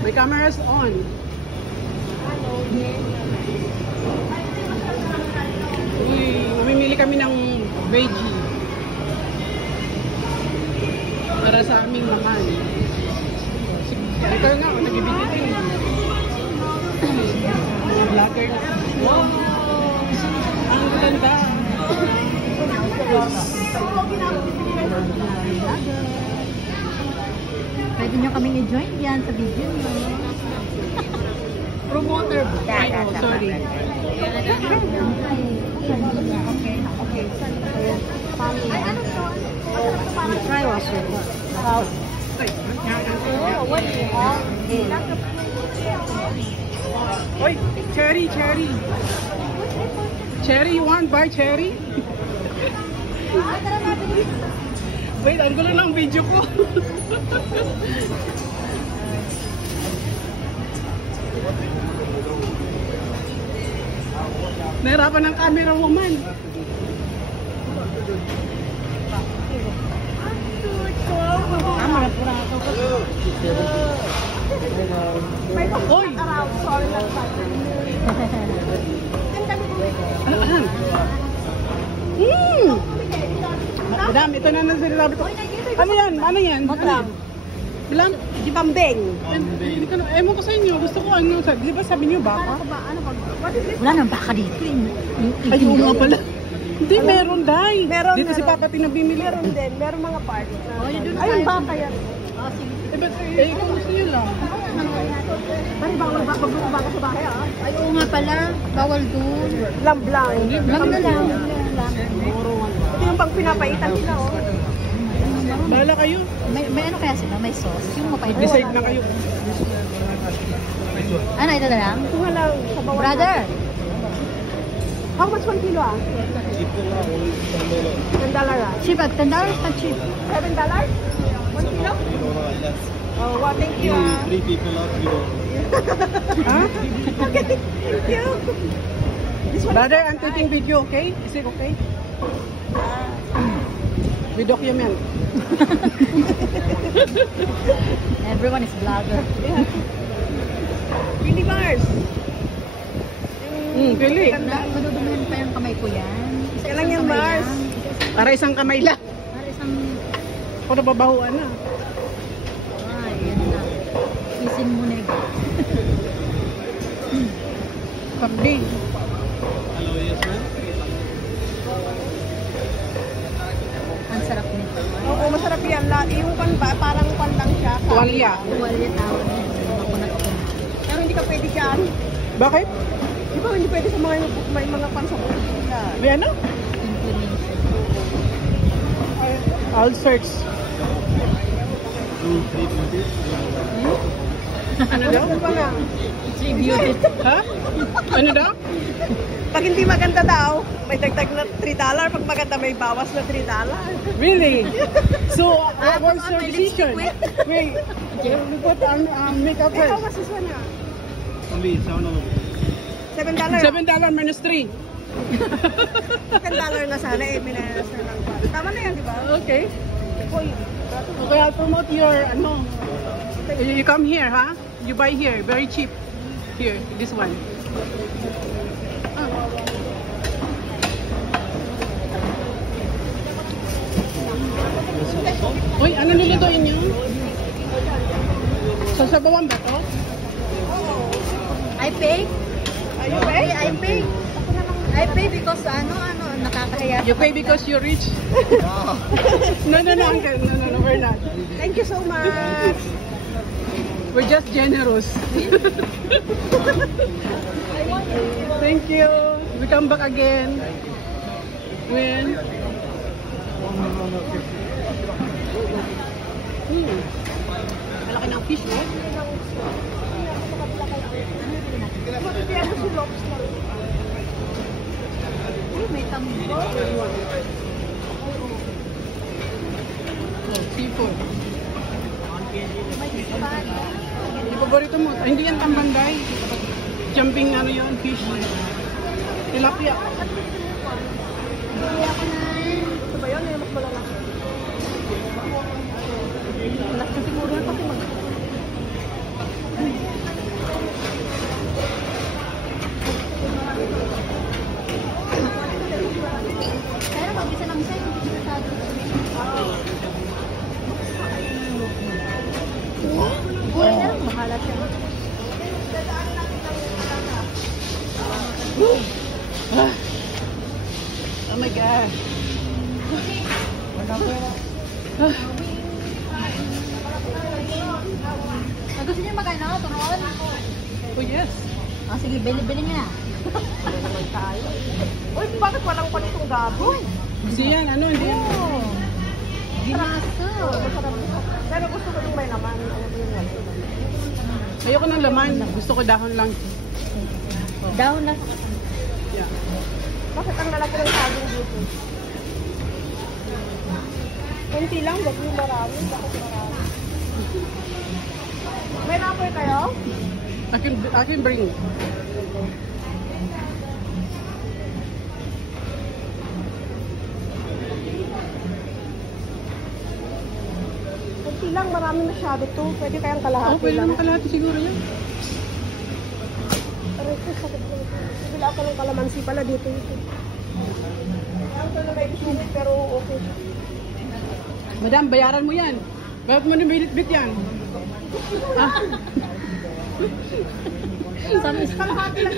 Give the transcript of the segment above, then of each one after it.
My camera's on. Uy, mamimili kami ng veggie. Para sa aming makan. Ikaw nga, nag-ibigay yun. Vlogger na. Wow! Ang ganda! Pwede nyo kaming i-join yan sa video nyo. Promoter ba? Ay, oh, sorry. Okay. Try also. Oy, cherry. Cherry, you want buy cherry? Wait, ang gulo ng video ko. Nahirapan ng camera woman. Oy! Madam, ito na nang sinasabi ko. Ano yan? Ano yan? Bilang? Di bambeng. Ewan ko sa inyo. Gusto ko ano. Di ba sabi niyo baka? Wala nang baka dito. Ay, oo nga pala. Hindi, meron dahil. Meron, Dito si meron. Papa pinabimili. Meron din, meron mga parts na. Oh, yun doon na Ayun, tayo. baka yan. Ba't ikaw gusto niyo lang? Pari bawal baka sa bahay ah. Ay, oo nga pala. Bawal doon. Lamblang. Lang na lang. Ito yung pang pinapaitan nila oh. Bahala kayo. May ano kaya sila? May sauce? Yung mapait. Decide na kayo. Ano, ito na lang? Ito nga lang sa bawal. Brother! How much 1 kilo ah? $10 ah. Cheap at $10 na cheap. $7? 1 kilo? Oh, wow, thank you ah. 3 people are Ha? Okay, thank you. This one Brother, I'm taking video, okay? Is it okay? We document. Everyone is vlogger. Really Mars. Pili. Madudumihan pa yung kamay ko yan. Kailan yan Mars? Para isang kamay lang. Para isang... Ako nababahuan na. Ay, yan na. Isin mo na yun. Pagdi. Hello, yes ma'am. Ang sarap nito. Oo, masarap yan. Yung pan ba, parang pan lang siya. Tuwalya. Tuwalya tawag niya. Ako na ito. Pero hindi ka pwede dyan. Bakit? Di ba hindi pwede sa mga may mga pan sa buhay. May ano? Inflammation. I'll search. 2, 3 people. Ano daw? Ano ba na? It's reviewed. Ha? Ano daw? Pag hindi maganda daw, may dagdag na $3. Pag maganda, may bawas na $3. Really? So, what's on your my decision? lipstick Wait, we put on makeup Eh, how first. much is one ah? Only $7. $7? $7 minus 3. $10 na sana eh, minanas na lang pa. Tama na yan, di ba? Okay. Hoy, Okay, I'll promote your, ano, you come here, huh? You buy here, very cheap. Here, this one. Uy, ano nilutuin niyo? Sasabawan ba to? I pay? are you ready? I pay. I pay because nakakahiya. You pay because you're rich? No, uncle. No, we're not. Thank you so much. We're just generous. Thank you. We come back again. When? Malaki ng fish, no? Matipiyan mo si lobster. Uy, may tambo. Oh, seafood. Yung paborito mo? Ay, hindi yan tambanday. Jumping ano yun, fish. Tilapia. Ito ba yun? Yung mas malalaki. Malaki siguro yan kasi Gusto niyo magkain ako, turuan? Oh yes. Ah, sige, bili-bili niyo na. Uy, bakit walang panitong gabi? Hindi yan, ano, hindi yan. Oh. Ginaso. Pero gusto ko yung may laman. Ayaw ko yung wala. Ayoko ng laman. Gusto ko dahon lang. Dahon lang. Yeah. Bakit ang lalaki ng saging dito? Kunti lang, wag yung marami. Bakit marami? May napay kayo? I can bring. Kunti lang, marami masyado to. Pwede kayang kalahati Oh, pwede lang. naman kalahati siguro yan. Aray ko, sakit ko. Bibila ako ng kalamansi pala dito. Ang na may bisunit pero okay. Madam, bayaran mo yan. Bakit mo nibilit-bit yan? Ah, Kalahati lang.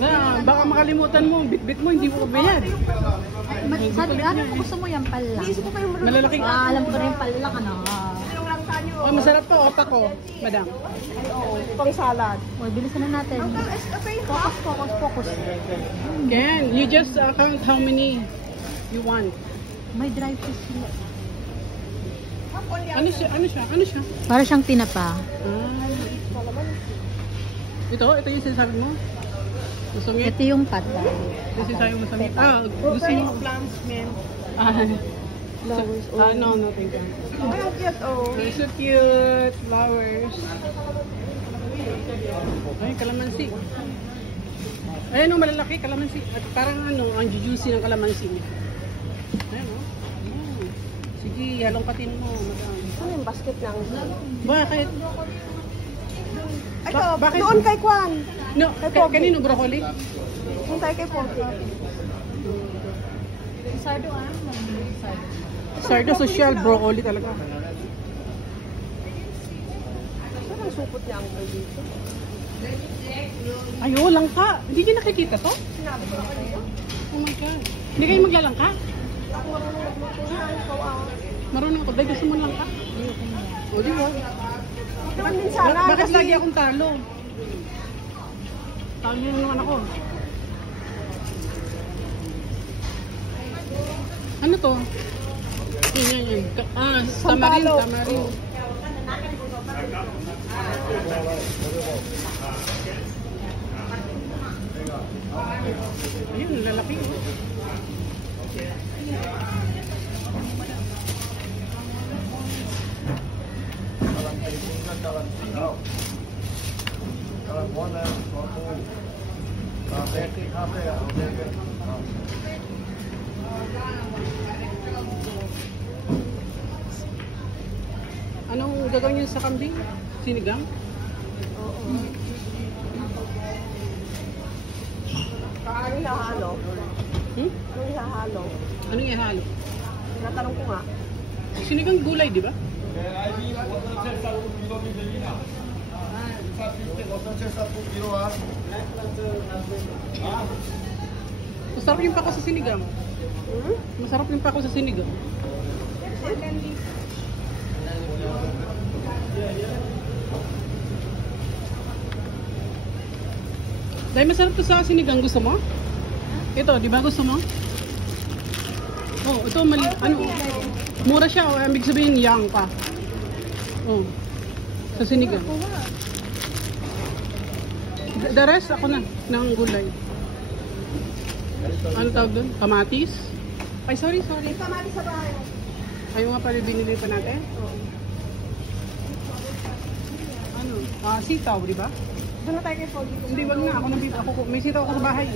na, baka makalimutan mo, bit-bit mo, hindi mo kabayad. Sabi, ano gusto mo yan pala? Iisip ko kayo marunong. Malalaking. Ah, alam ko rin pala ano. Yung lang tanyo. Oh, masarap to, opak ko, madam. Ay, oo. Pang salad. O, bilisan na natin. Uncle, okay. Focus. Ken, you just count how many you want. May dry fish sila. Ano siya? Ano siya? Ano siya? Para siyang tinapa. Ah, ito yung sinasabi mo? Masungit? Ito yung patay. Ito yung sinasabi mo masungit? Ah, gusto niyo? plants, man. Ah, Flowers. no, thank you. Ay, ang cute, oh. They're so cute. Flowers. Ay, kalamansi. Ayan o, malalaki, kalamansi. At parang ano, ang juicy ng kalamansi niya. Ayan o. Oh. Sige, halongkatin mo, madam. Ano yung basket lang? Bakit? Ito, Bakit? doon kay Kwan. No, kanino broccoli? Doon tayo kay Pogi. Sardo ah. Sardo social broccoli talaga. Saan ang supot niya ang dito? Ayo, langka. Hindi niyo nakikita to? Sinabi ko na kayo. Oh my God. Hindi kayo maglalangka? Ako marunong magluto na. Ikaw ah. Marunong ako. Dahil gusto mo langka? O, di ba? Doon din sana. Bakit kasi- lagi akong talo? Talo yun naman ako. Ano to? Yan. Ah, tamarin. Sampalo. Tamarin. Ayun, lalaki. Anong gagawin niyo sa kambing? Sinigang? Ano ihahalo? Hmm? Ano ihahalo? Anong ihalo? Tinatanong ko nga. Sinigang gulay, di ba? Masarap yung pako sa sinigang. Hmm? Masarap yung pako sa sinigang. Dahil masarap to sa sinigang. Gusto mo? Ito, di ba gusto mo? Oh, ito mali. Ano? Mura siya. Oh, ibig sabihin young pa. Oh. Sa sinigang. The rest ako na ng gulay. Ano tawag doon? Kamatis? Ay, sorry. Kamali sa bahay. Ayaw nga pala binili pa natin? Ano? Ah, sitaw, di ba? Doon na tayo kay Pogi. Hindi, wag na. Ako nang bibili. May sitaw ako sa bahay.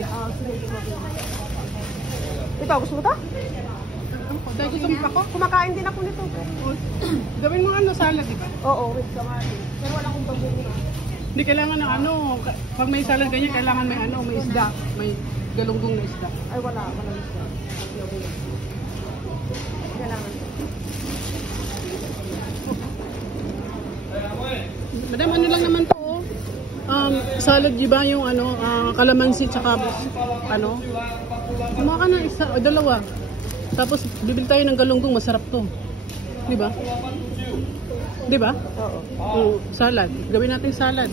Ito, gusto mo to? Dahil gusto mo pa ako? Kumakain din ako nito. Gawin mo ano, salad, di ba? Oo, with kamali. Pero wala akong babuhin. Hindi kailangan ng ano, pag may salad ganyan, kailangan may ano, may isda, may galunggong na isda. Ay, wala. Wala gusto. Kailangan. Madam, ano lang naman to, oh. Salad, di ba, yung ano, kalamansi, tsaka, ano, kumuha ka ng isa, o dalawa. Tapos bibili tayo ng galunggong, masarap to. Di ba? Di ba? Oo. Oh, salad. Gawin natin salad.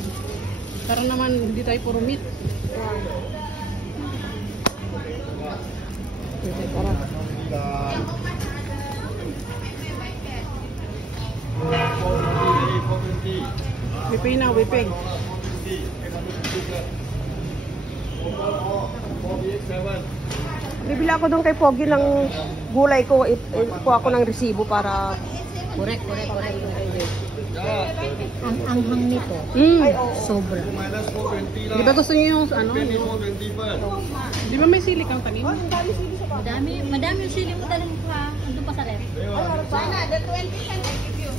Para naman hindi tayo puro meat. We pay now, we pay. Bibili ako doon kay Pogi ng gulay ko. Kuha ako ng resibo para... Correct. Ang anghang nito, Ay, oo. sobra. Di ba gusto niyo yung ano? Di ba may sili kang tanim? Madami yung sili mo dalang pa. Andun pa sa ref. Sana, the 20 cents I give you.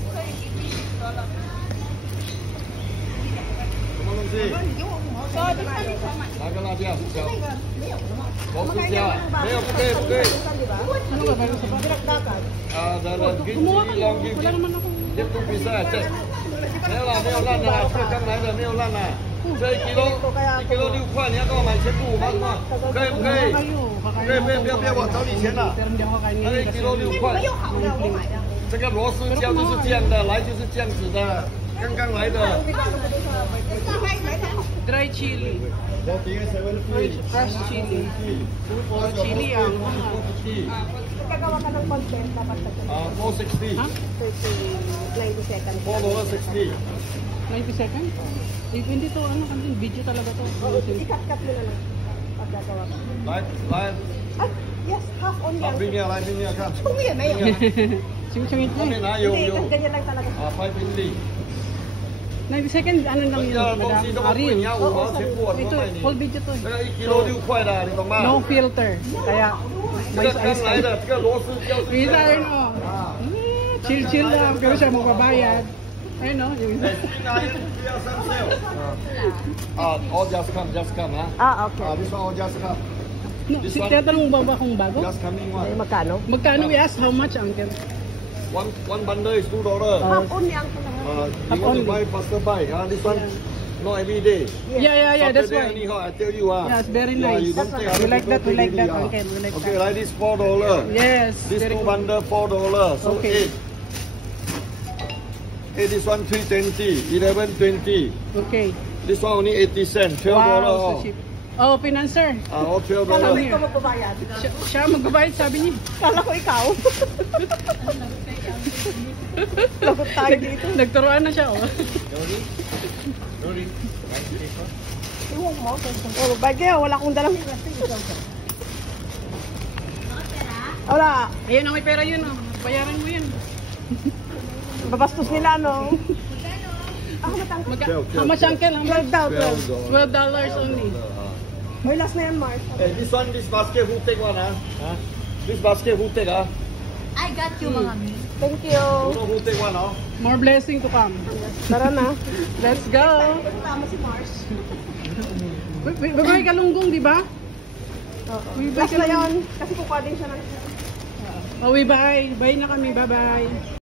Ano ba bago sa bagay? Gumawa ka lang. Wala naman ako. 没有啦，没有烂的啦，这刚来的没有烂啦。这1 kilo 6块，你要跟我买全部5毛什么？可以不可以？ 可以，不要，我找你钱了。 Pero hindi ako kain 那 ngayon 1 kasi kilo 6块，这个螺丝胶就是这样的，来就是这样子的，刚刚来的。 dry chili. Fresh chili. Puro chili ang mga. Kagawa ka ng content dapat sa啊，460， Ha? 90 seconds. $4.60。 90 seconds? Eh, hindi to, ano kasi, video talaga to. I-cut mo na lang. Pagkagawa ka. 来， Ay, yes, half on 好， yan. 冰面来，冰面看。 Kuya, na yun. Sing-singit 后 na 面 eh. 拿 Hindi, 有 kasi ganyan lang talaga. 啊，5冰粒。 90 seconds, ano lang 人 yun, 家的东西 madam? 这么贵， Ariel. 你要5毛全部我怎 Ito, 么卖你？ whole video to 那 eh. 个1 kilo 6块的，你懂吗？ No filter. Kaya, 这 may 个刚 ice 来的，这个螺丝胶是这 Kita 样 yun o. Chill-chill lang, pero siya magbabayad. Ayun o, yung isa. 啊，all just come 啊。 Ah, okay. This one all just come. No, si tinatanong mo ba kung bago? Just coming Ay, one. magkano? Magkano we ask how much, uncle? One bundle is $2. Half on yan ko lang. You want to buy faster buy. This one not every day. Yeah, that's Saturday why. anyhow, I tell you. Yeah, it's very Yeah, nice. you don't take We like that, we like that, yeah. uncle. We like Okay, that. like this $4. Yes, This very two good. bundle $4. So Okay. 8. This one 3.20, 11.20. Okay. This one only 80 cents, $12. Wow, so all. cheap. Oh, financer. All $12. Kala ko ikaw magbabayad. Siya magbabayad, sabi niya. Kala ko ikaw. Lagot tayo dito. Nagturuan na siya, oh. Iwan mo. Oh, bagay, wala akong dalang. Wala. Ayun, ang may pera yun, oh. Bayaran mo yun. Babastos nila, no? Ako matangkot. How much, uncle? How much? $12. $12 only. May last na yan, Mars. Hey, this basket who take one, huh? This basket who take, huh? I got you, mga mi. Thank you. You know who take one, huh? More blessing to come. Tara na. Let's go. Tama si Mars. Babay galunggong, di ba? Last na yun. Kasi kukuha din siya ng... Oh, we bye. Bye na kami. Bye-bye.